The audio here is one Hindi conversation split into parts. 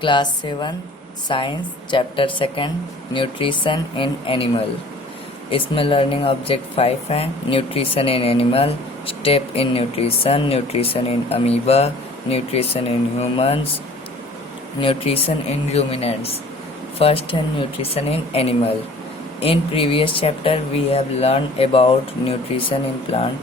Class 7 Science Chapter 2 Nutrition in Animal। इसमें लर्निंग ऑब्जेक्ट 5 है। Nutrition in animal, step in nutrition, nutrition in amoeba, nutrition in humans, nutrition in ruminants. First है nutrition in animal. In previous chapter we have learn about nutrition in plant.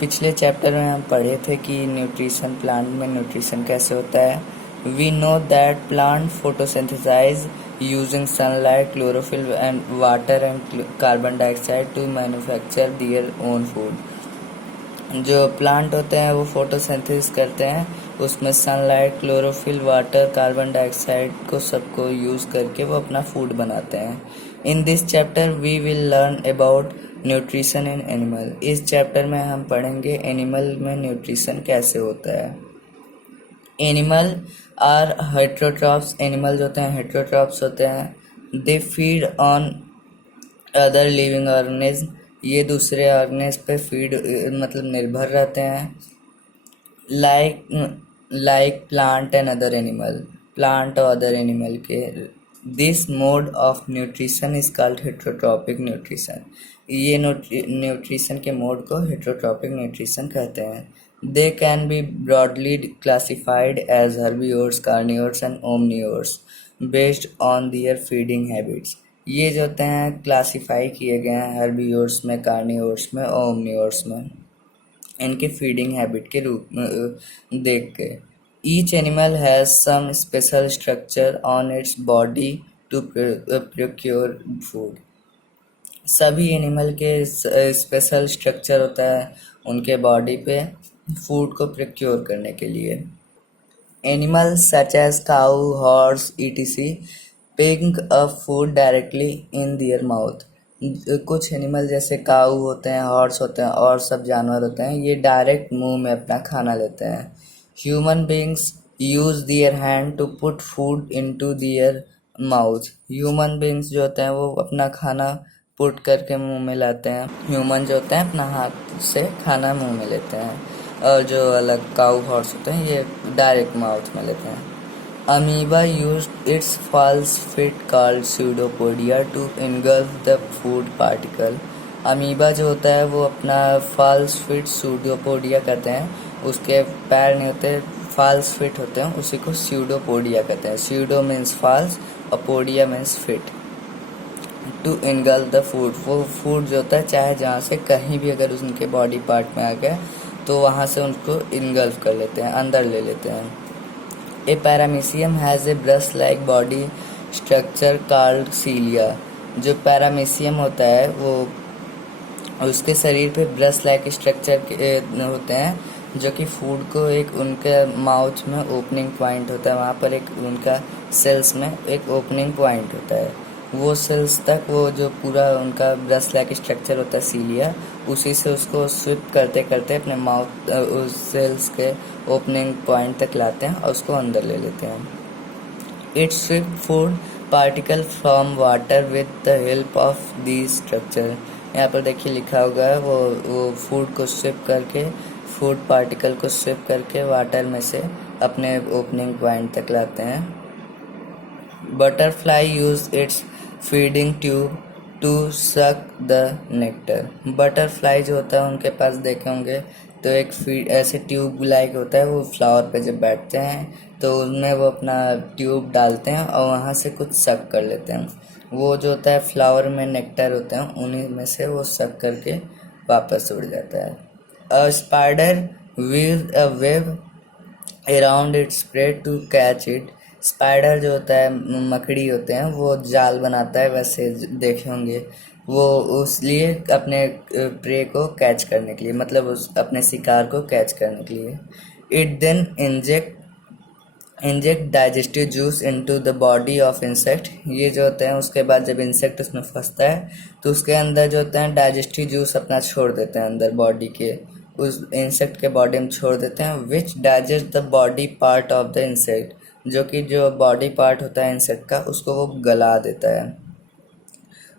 पिछले चैप्टर में हम पढ़े थे कि न्यूट्रिशन प्लांट में न्यूट्रिशन कैसे होता है। We know that plant photosynthesize using sunlight, chlorophyll and water and carbon dioxide to manufacture their own food. जो प्लांट होते हैं वो फोटोसिंथेसिस करते हैं, उसमें sunlight, chlorophyll, water, carbon dioxide को सबको यूज करके वो अपना फूड बनाते हैं। In this chapter we will learn about nutrition in animal. इस चैप्टर में हम पढ़ेंगे एनिमल में न्यूट्रिशन कैसे होता है। Animal are heterotrophs. एनिमल जो होते हैं हेट्रोट्रॉप्स होते हैं। They feed on other living organism. ये दूसरे ऑर्गेनिज्म पे फीड मतलब निर्भर रहते हैं। Like plant and other animal, plant और अदर एनिमल के। This mode of nutrition is called heterotrophic nutrition. ये न्यूट्रिशन के मोड को हेट्रोट्रॉपिक न्यूट्रिशन कहते हैं। They can be broadly classified as herbivores, carnivores and omnivores based on their feeding habits. ये जो होते हैं क्लासिफाई किए गए हैं हर्बीवोर्स में, कार्निवोर्स में, ओमनिवोर्स में, इनके फीडिंग हैबिट के रूप में देख के। Each animal has some special structure on its body to procure food. सभी एनिमल के स्पेशल स्ट्रक्चर होता है उनके बॉडी पे फूड को प्रोक्योर करने के लिए। Animals such as cow, horse, etc pick up food directly in their mouth. कुछ एनिमल जैसे काऊ होते हैं, हॉर्स होते हैं और सब जानवर होते हैं, ये डायरेक्ट मुंह में अपना खाना लेते हैं। Human beings use their hand to put food into their mouth. Human beings जो होते हैं वो अपना खाना पुट करके मुंह में लाते हैं। ह्यूमन जो होते हैं अपना हाथ से खाना मुंह में लेते हैं, और जो अलग काऊ, हॉर्स होते हैं ये डायरेक्ट माउथ में लेते हैं। Amoeba used its false feet called pseudopodia to engulf the food particle। Amoeba जो होता है वो अपना false feet pseudopodia कहते हैं, उसके पैर नहीं होते, false feet होते हैं, उसी को pseudopodia कहते हैं। pseudo means false और podia means feet। to engulf the food, वो फूड जो होता है चाहे जहाँ से कहीं भी अगर उनके बॉडी पार्ट में आ गया तो वहाँ से उनको इनगल्फ कर लेते हैं, अंदर ले लेते हैं। A paramecium has a brush-like body structure called cilia। जो पैरामीशियम होता है वो उसके शरीर पे ब्रश लाइक स्ट्रक्चर होते हैं, जो कि फूड को एक उनके माउथ में ओपनिंग पॉइंट होता है, वहाँ पर एक उनका सेल्स में एक ओपनिंग पॉइंट होता है, वो सेल्स तक वो जो पूरा उनका ब्रश लाइक स्ट्रक्चर होता है सीलिया, उसी से उसको स्विप करते करते अपने माउथ उस सेल्स के ओपनिंग पॉइंट तक लाते हैं और उसको अंदर ले लेते हैं। It sweep food particle from water with the help of this structure. यहाँ पर देखिए लिखा होगा है वो फूड को स्विप करके, फूड पार्टिकल को स्विप करके वाटर में से अपने ओपनिंग पॉइंट तक लाते हैं। Butterfly use its feeding tube to suck the nectar. Butterfly जो होता है उनके पास देखे होंगे तो एक फीड ऐसे ट्यूब लाइक होता है, वो फ्लावर पे जब बैठते हैं तो उनमें वो अपना ट्यूब डालते हैं और वहाँ से कुछ सक कर लेते हैं। वो जो होता है फ्लावर में नेक्टर होते हैं, उन्हीं में से वो सक करके वापस उड़ जाता है। A spider weaves a web around its prey to catch it. Spider जो होता है, मकड़ी होते हैं, वो जाल बनाता है, वैसे देखे होंगे, वो उस लिए अपने प्रे को कैच करने के लिए, मतलब उस अपने शिकार को कैच करने के लिए। It then inject digestive juice into the body of insect. ये जो होते हैं उसके बाद जब इंसेक्ट उसमें फंसता है तो उसके अंदर जो होते हैं डाइजेस्टिव जूस अपना छोड़ देते हैं अंदर बॉडी के, उस इंसेक्ट के बॉडी में छोड़ देते हैं। विच digest the body part of the insect, जो कि जो बॉडी पार्ट होता है इंसेक्ट का उसको वो गला देता है।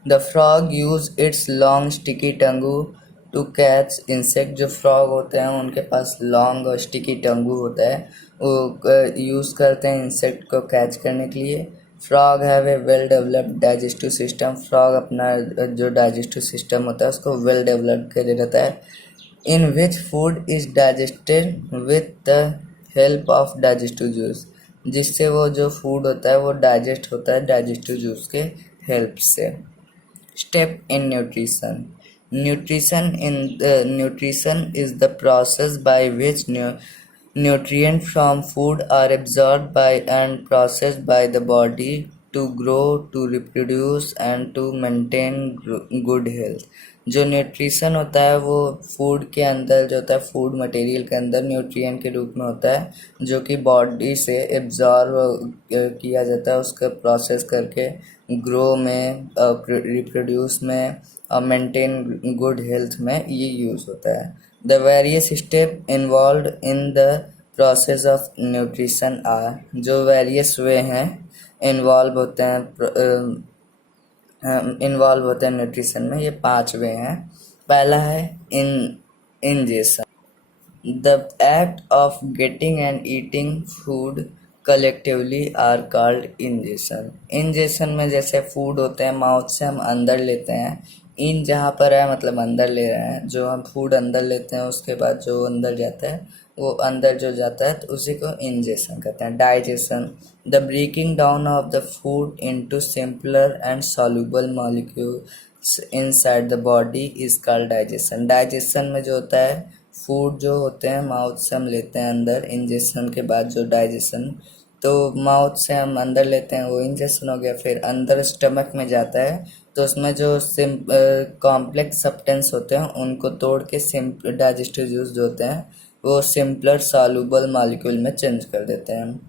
The frog use its long sticky tongue to catch insect. जो फ्रॉग होते हैं उनके पास लॉन्ग और स्टिकी टंगू होता है, वो यूज़ करते हैं इंसेक्ट को कैच करने के लिए। Frog have a well developed digestive system. Frog अपना जो डाइजेस्टिव सिस्टम होता है उसको वेल डेवलप करे रहता है। In which food is digested with the help of digestive juice. जिससे वो जो फूड होता है वो डाइजेस्ट होता है डाइजेस्टिव जूस के हेल्प से। Step in nutrition. Nutrition is the process by which nutrients from food are absorbed by and processed by the body to grow, to reproduce and to maintain good health. जो न्यूट्रिशन होता है वो फूड के अंदर जो होता है, फूड मटेरियल के अंदर न्यूट्रिएंट के रूप में होता है जो कि बॉडी से एब्जॉर्ब किया जाता है, उसका प्रोसेस करके ग्रो में, रिप्रोड्यूस में और मेंटेन गुड हेल्थ में ये यूज़ होता है। The various step involve in the process of nutrition are. जो वेरियस वे हैं इन्वॉल्व होते हैं न्यूट्रिशन में, ये 5 वे हैं। पहला है ingestion. The act of getting and eating food collectively are called ingestion. Ingestion में जैसे फूड होते हैं माउथ से हम अंदर लेते हैं, इन जहाँ पर है मतलब अंदर ले रहे हैं, जो हम फूड अंदर लेते हैं उसके बाद जो अंदर जाता है वो अंदर जो जाता है तो उसी को इंजेशन कहते हैं। Digestion, the breaking down of the food into simpler and soluble molecules inside the body is called digestion. Digestion में जो होता है फूड जो होते हैं माउथ से हम लेते हैं अंदर, इंजेशन के बाद जो डाइजेशन, तो माउथ से हम अंदर लेते हैं वो इंजेशन हो गया। फिर अंदर स्टमक में जाता है तो उसमें जो कॉम्प्लेक्स सब्सटेंस होते हैं उनको तोड़ के डाइजेस्टिव जूस जो होते हैं वो सिंपलर सॉल्युबल मॉलिक्यूल में चेंज कर देते हैं,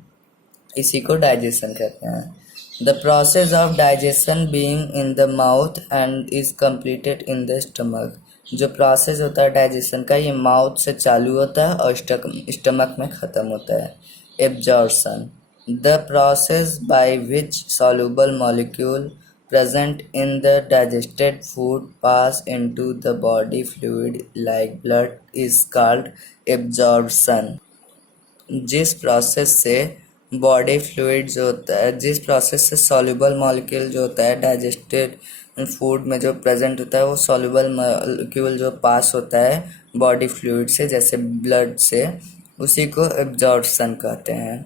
इसी को डाइजेशन कहते हैं। The process of digestion being in the mouth and is completed in the stomach. जो प्रोसेस होता है डाइजेशन का ये माउथ से चालू होता है और स्टमक में ख़त्म होता है। Absorption, the process by which soluble molecule present in the digested food pass into the body fluid like blood is called absorption। जिस प्रोसेस से बॉडी फ्लूइड जो होता है, जिस प्रोसेस से सॉल्युबल मॉलिक्यूल जो होता है डाइजेस्टेड फूड में जो प्रेजेंट होता है वो सॉल्युबल मॉलिक्यूल जो पास होता है बॉडी फ्लूइड से जैसे ब्लड से, उसी को एब्जॉर्प्शन कहते हैं।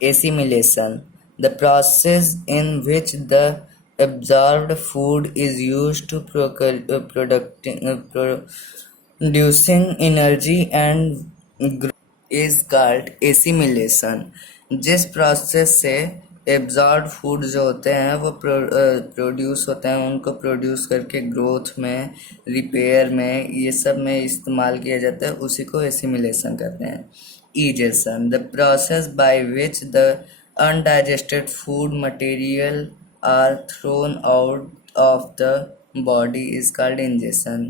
Assimilation, the process in which the absorbed food is used to producing energy and growth is called assimilation। जिस प्रोसेस से एब्जॉर्ब फूड जो होते हैं वो प्रोड्यूस होते हैं, उनको प्रोड्यूस करके ग्रोथ में, रिपेयर में, ये सब में इस्तेमाल किया जाता है, उसी को एसिमिलेशन कहते हैं। Digestion, the process by which the undigested food material are thrown out of the body is called ingestion।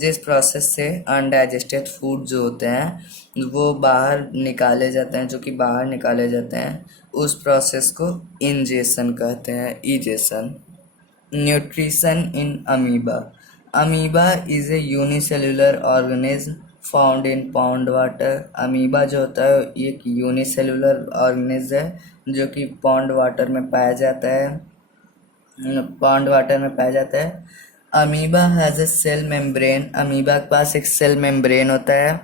जिस प्रोसेस से अनडाइजेस्टेड फूड जो होते हैं वो बाहर निकाले जाते हैं, जो कि बाहर निकाले जाते हैं, उस प्रोसेस को इंजेशन कहते हैं, egestion. Nutrition in amoeba. Amoeba is a unicellular organism found in pond water. Amoeba जो होता है एक यूनिसेल्युलर ऑर्गेनिज्म है जो कि पॉन्ड वाटर में पाया जाता है, amoeba has a cell membrane. Amoeba के पास एक सेल मेम्ब्रेन होता है।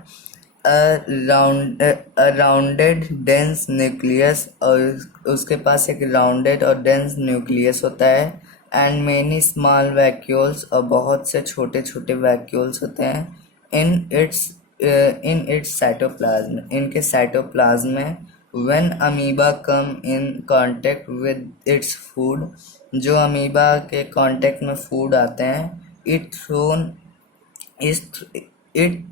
राउंडेड डेंस न्यूक्लियस, और उसके पास एक राउंडेड और डेंस न्यूक्लियस होता है। एंड मेनी स्मॉल वैक्यूल्स, और बहुत से छोटे छोटे वैक्यूल्स होते हैं। in its cytoplasm, इनके साइटोप्लाज्म में। when amoeba come in contact with its food, जो अमीबा के कांटेक्ट में फूड आते हैं, it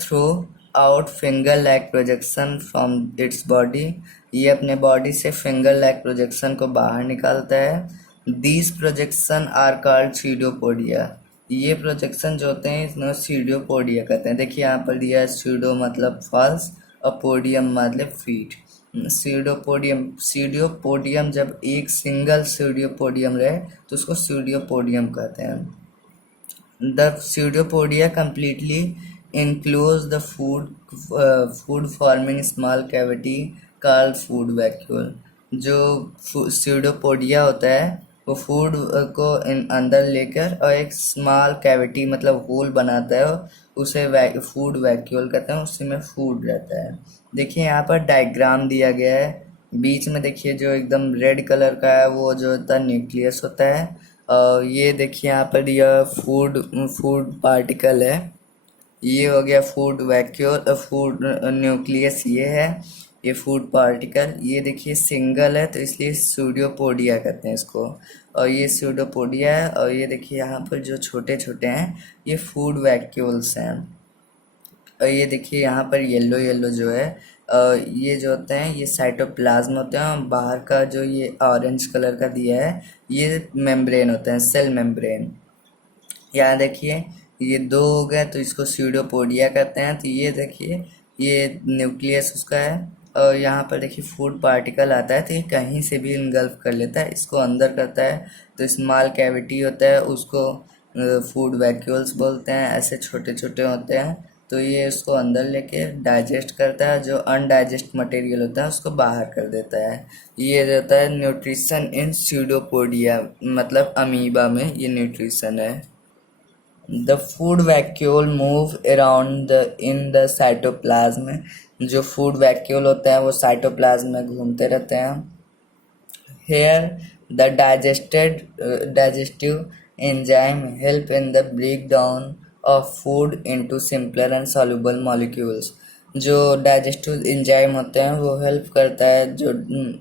throw out finger like projection from its body, ये अपने बॉडी से फिंगर लाइक प्रोजेक्शन को बाहर निकालता है। these projection are called pseudopodia। ये प्रोजेक्शन जो होते हैं इसमें सीडियोपोडिया कहते हैं। देखिए यहाँ पर दिया है सीडो मतलब फॉल्स और पोडियम मतलब फीट। सीडियोपोडियम जब एक सिंगल सीडियोपोडियम रहे तो उसको सीडियोपोडियम कहते हैं। The pseudopodia completely enclose the food forming small cavity called food vacuole. जो pseudopodia होता है वो फूड को अंदर लेकर और एक स्मॉल कैविटी मतलब होल बनाता है, उसे फूड वैक्यूल कहते हैं, उसी में फूड रहता है। देखिए यहाँ पर डायग्राम दिया गया है, बीच में देखिए जो एकदम रेड कलर का है वो जो होता है न्यूक्लियस होता है। ये देखिए यहाँ पर यह फूड फूड पार्टिकल है, ये हो गया फूड वैक्यूल, फूड न्यूक्लियस ये है, ये फूड पार्टिकल। ये देखिए सिंगल है तो इसलिए सूडोपोडिया कहते हैं इसको, और ये सूडोपोडिया है। और ये देखिए यहाँ पर जो छोटे छोटे हैं ये फूड वैक्यूल्स हैं। और ये देखिए यहाँ पर येलो येलो जो है ये जो होते हैं ये साइटोप्लाज्म होते हैं, और बाहर का जो ये ऑरेंज कलर का दिया है ये मेम्ब्रेन होते हैं, सेल मेम्ब्रेन। यहाँ देखिए ये दो हो गए तो इसको स्यूडोपोडिया कहते हैं। तो ये देखिए ये न्यूक्लियस उसका है, और यहाँ पर देखिए फूड पार्टिकल आता है तो ये कहीं से भी इनगल्फ कर लेता है, इसको अंदर करता है। तो स्मॉल कैविटी होता है उसको फूड वैक्यूल्स बोलते हैं, ऐसे छोटे छोटे होते हैं। तो ये उसको अंदर लेके डाइजेस्ट करता है, जो अनडाइजेस्ट मटेरियल होता है उसको बाहर कर देता है। ये रहता है न्यूट्रिशन इन स्यूडोपोडिया, मतलब अमीबा में ये न्यूट्रिशन है। The food vacuole move around in the cytoplasm। जो food vacuole होते हैं वो साइटोप्लाज्म में घूमते रहते हैं। Here the digestive enzyme help in the breakdown of food into simpler and soluble molecules। जो डाइजेस्टिव एंजाइम होते हैं वो हेल्प करता है जो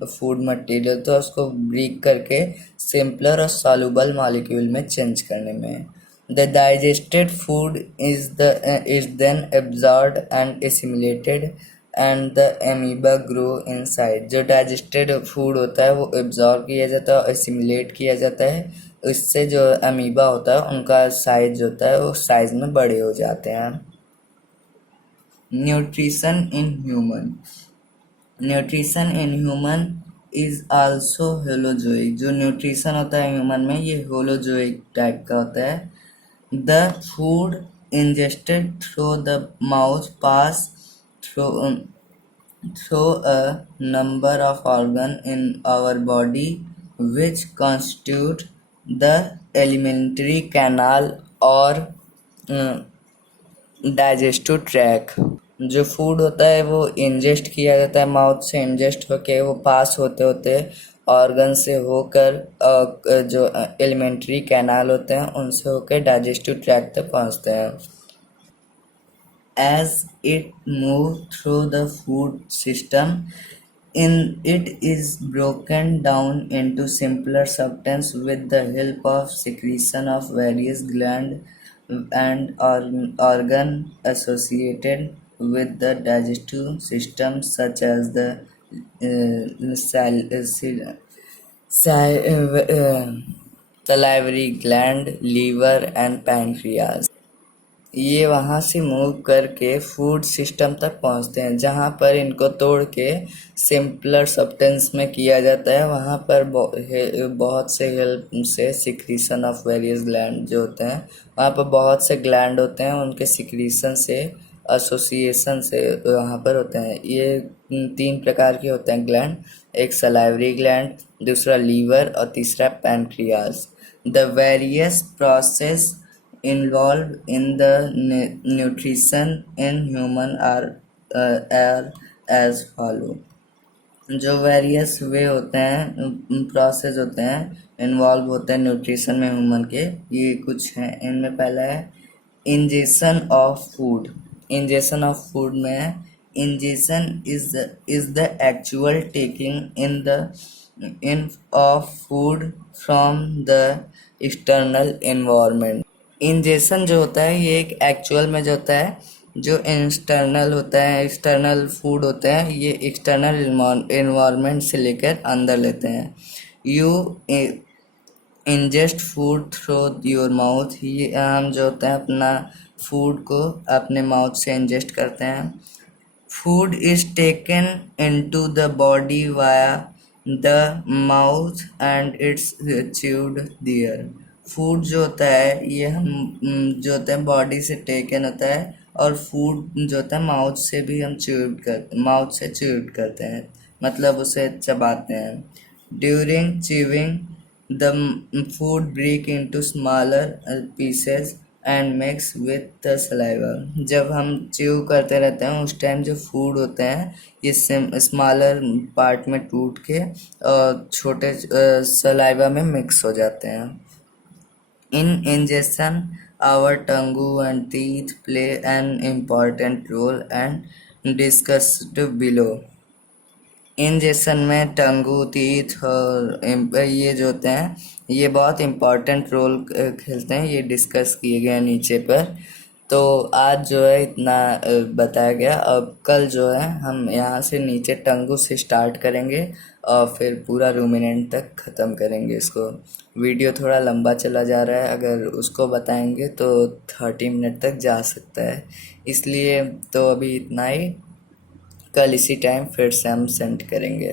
फूड मटेरियल तो उसको ब्रेक करके सिंपलर और सॉल्युबल मॉलिक्यूल में चेंज करने में। The digested food is then absorbed and assimilated and the amoeba grow inside। जो डाइजेस्टेड फूड होता है वो एब्जॉर्ब किया जाता है और एसिमिलेट किया जाता है, इससे जो अमीबा होता है उनका साइज होता है वो साइज में बड़े हो जाते हैं। Nutrition in human. Nutrition in human is also holozoic. जो न्यूट्रिशन होता है ह्यूमन में ये होलोजोइक टाइप का होता है। The food ingested through the mouth pass through a number of organs in our body which constitute the alimentary canal or digestive track. जो फूड होता है वो इंजेस्ट किया जाता है, माउथ से इंजेस्ट होके वो पास होते होते ऑर्गन से होकर जो एलिमेंट्री कैनाल होते हैं उनसे होकर डाइजेस्टिव ट्रैक तक पहुंचते हैं। As it moves through the food system, it is broken down into simpler substance with the help of secretion of various glands and organ associated with the digestive system, such as the salivary gland, liver and pancreas। ये वहाँ से मूव करके फूड सिस्टम तक पहुँचते हैं, जहाँ पर इनको तोड़ के सिंपलर सब्सटेंस में किया जाता है। वहाँ पर बहुत से हेल्प से सिक्रीशन ऑफ वेरियस ग्लैंड जो होते हैं, वहाँ पर बहुत से ग्लैंड होते हैं, उनके सिक्रीशन से एसोसिएशन से वहाँ पर होते हैं। ये 3 प्रकार के होते हैं ग्लैंड, एक सलाइवरी ग्लैंड, दूसरा लीवर और तीसरा pancreas. The various process involved in the nutrition in human are as follow। जो वेरियस वे होते हैं, प्रोसेस होते हैं, इन्वॉल्व होते हैं न्यूट्रिशन में ह्यूमन के, ये कुछ हैं। इनमें पहला है injection of food. Injection of food में injection is the actual taking in of food from the external environment. Injection जो होता है ये एक एक्चुअल में जो होता है, जो एक्सटर्नल होता है, एक्सटर्नल फूड होते हैं ये एक्सटर्नल एनवायरनमेंट से लेकर अंदर लेते हैं। You ingest food through your mouth. ये हम जो होता है अपना फूड को अपने माउथ से इंजेस्ट करते हैं। Food is taken into the body via the mouth and it's chewed there. Food जो होता है ये हम जो होता है बॉडी से टेकन होता है, और फूड जो होता है माउथ से च्यूड करते हैं, मतलब उसे चबाते हैं। During chewing the food break into smaller pieces and mix with the saliva. जब हम च्यू करते रहते हैं उस टाइम जो फूड होते हैं ये स्मॉलर पार्ट में टूट के छोटे सलाइवा में मिक्स हो जाते हैं। In ingestion, our tongue and teeth play an important role and discussed below. Injection में टंगू, तीत और ये जो होते हैं ये बहुत इम्पॉर्टेंट रोल खेलते हैं, ये डिस्कस किए गए हैं नीचे पर। तो आज जो है इतना बताया गया। अब कल जो है हम यहाँ से नीचे टंगू से स्टार्ट करेंगे और फिर पूरा रूमिनेंट तक ख़त्म करेंगे इसको। वीडियो थोड़ा लंबा चला जा रहा है, अगर उसको बताएंगे तो 30 मिनट तक जा सकता है, इसलिए तो अभी इतना ही। कल इसी टाइम फिर से हम सेंड करेंगे।